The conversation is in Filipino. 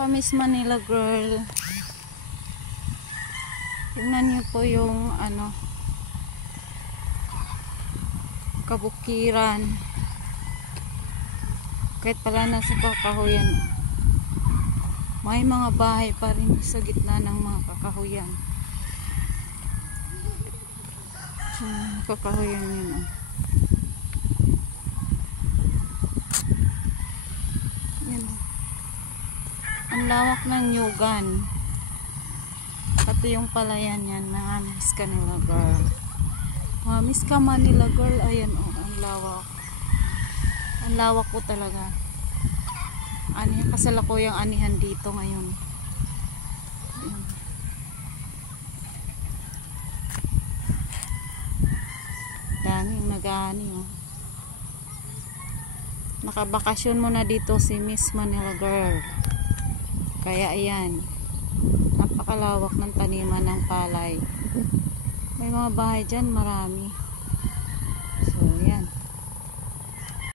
ka Miss Manila Girl. Tingnan niyo po yung ano, kabukiran. Kahit pala nasa kakahuyan, may mga bahay pa rin sa gitna ng mga kakahuyan. Kakahuyan yun, oh. Yan. Ang lawak ng Nyugan. Pati yung palayan yan na Miss Manila Girl. Miss ka Manila Girl. Ayan, oh, ang lawak. Ang lawak po talaga. Kasalukuyang anihan dito ngayon. Ayan. Daming nag-aani, oh. Nakabakasyon muna dito si Miss Manila Girl. Kaya ayan, napakalawak ng taniman ng palay. May mga bahay dyan, marami.